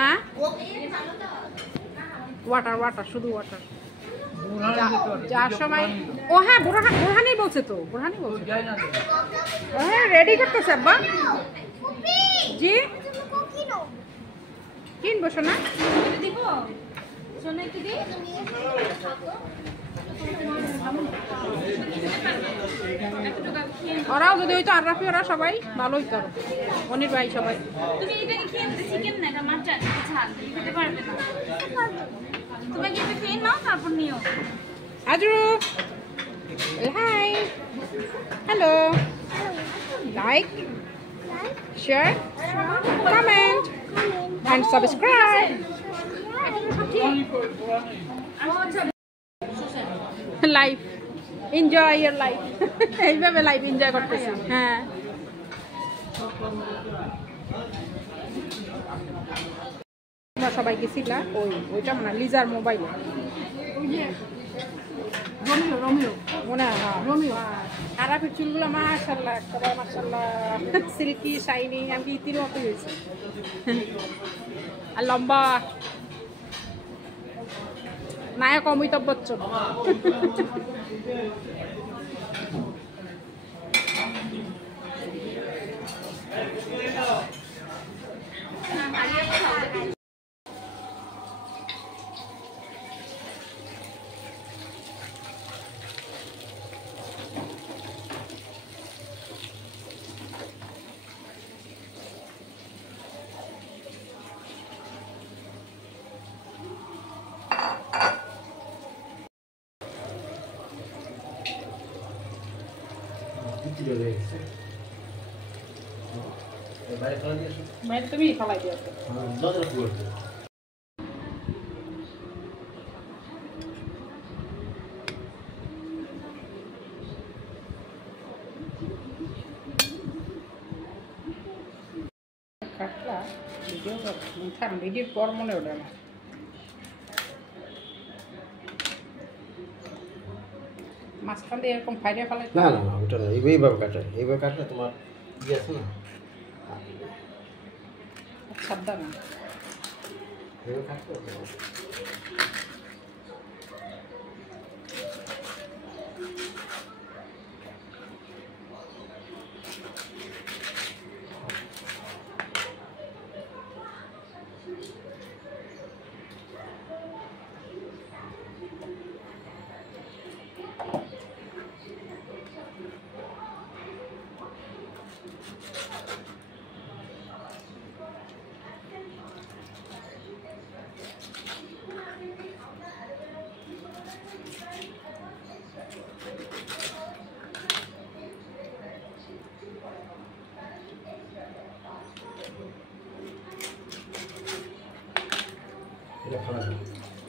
হ্যাঁ water water শুধু water যার সময় ও হ্যাঁ বোরহানি বলছে তো বোরহানি বলছে হ্যাঁ রেডি করতেছে আব্বা জি কিনবো শোনা দিব শোনা একটু দি ওরাও যদি হইতো আর রাফি ওরা সবাই ভালো হইতো মনির ভাই সবাই তুমি এটাকে খেয়ে চিকেন না এটা মাছ ঝাল খেতে পারবে না তুমি কি এটা খেয়ে নাও তারপর নিও আজরু hi hello like share comment and subscribe life enjoy your life এইভাবে লাইফ এনজয় করতেছি হ্যাঁ তোমরা সবাই গেছিলা ওইটা মানে লিজার মোবাইল রোমিও মনে হয় রোমিও আরাফের চুলগুলো মাশাআল্লাহ একেবারে মাশাআল্লাহ সিল্কি শাইনিং আমি ইতির মতো হয়েছে আর লম্বা নায়ক অমিতাভ বচ্চন বাইরে তুমি ফালাই দিও কাটলা ভিডিওর পর মনে ওঠে না মাঝখান দিয়ে এরকম ফাইরে ফেলে না না না ওটা না এইভাবে কাটলে তোমার কি আছে না সাবধান এইভাবে কাটতে হবে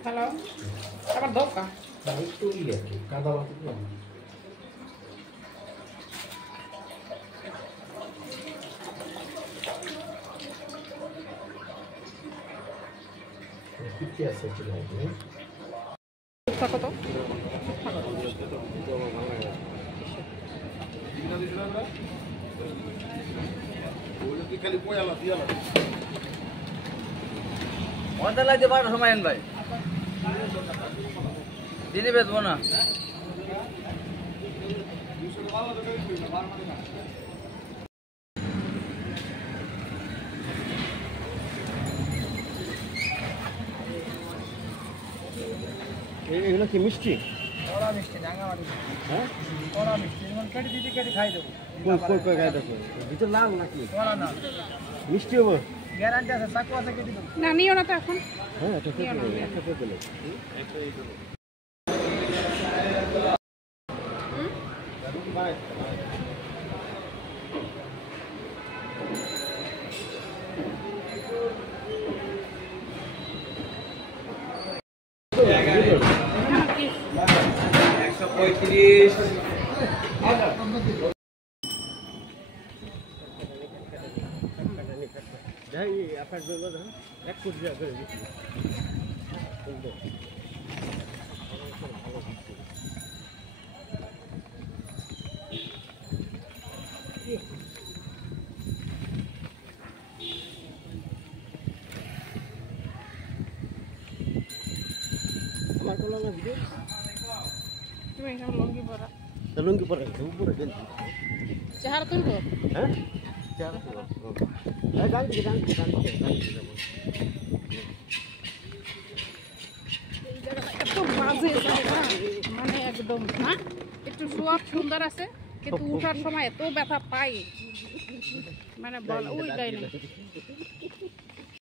হ্যালো আবার দরকার একটু ইয়ে আর কি কাদা মাটি কি আছে কত মজা লাগতে পারো সময় ভাই দিনে বেচবো না এগুলো কি মিষ্টি কড়া মিষ্টি রাঙামাটি হ্যাঁ কড়া মিষ্টি যেমন কেটে দিতে কেটে খাই দেবো কই খাই দেখো ভিতর লাল নাকি কড়া না মিষ্টি হবে গ্যারান্টি আছে চাকু আছে কেটে দেবো না নিও না তো এখন হ্যাঁ এটা পেলে আপনার জন্য এক কোটি টাকা করে দিচ্ছি করলো না ভিডিও তুমি এখানে লঙ্গি পরা লুঙ্গি পরে উপরে দেন চেহারা তুলবো হ্যাঁ গান দিকে এই জায়গাটা এত বাজে জায়গা মানে একদম না একটু সব সুন্দর আছে কিন্তু উঠার সময় এত ব্যথা পাই মানে বল ওই ডাইনি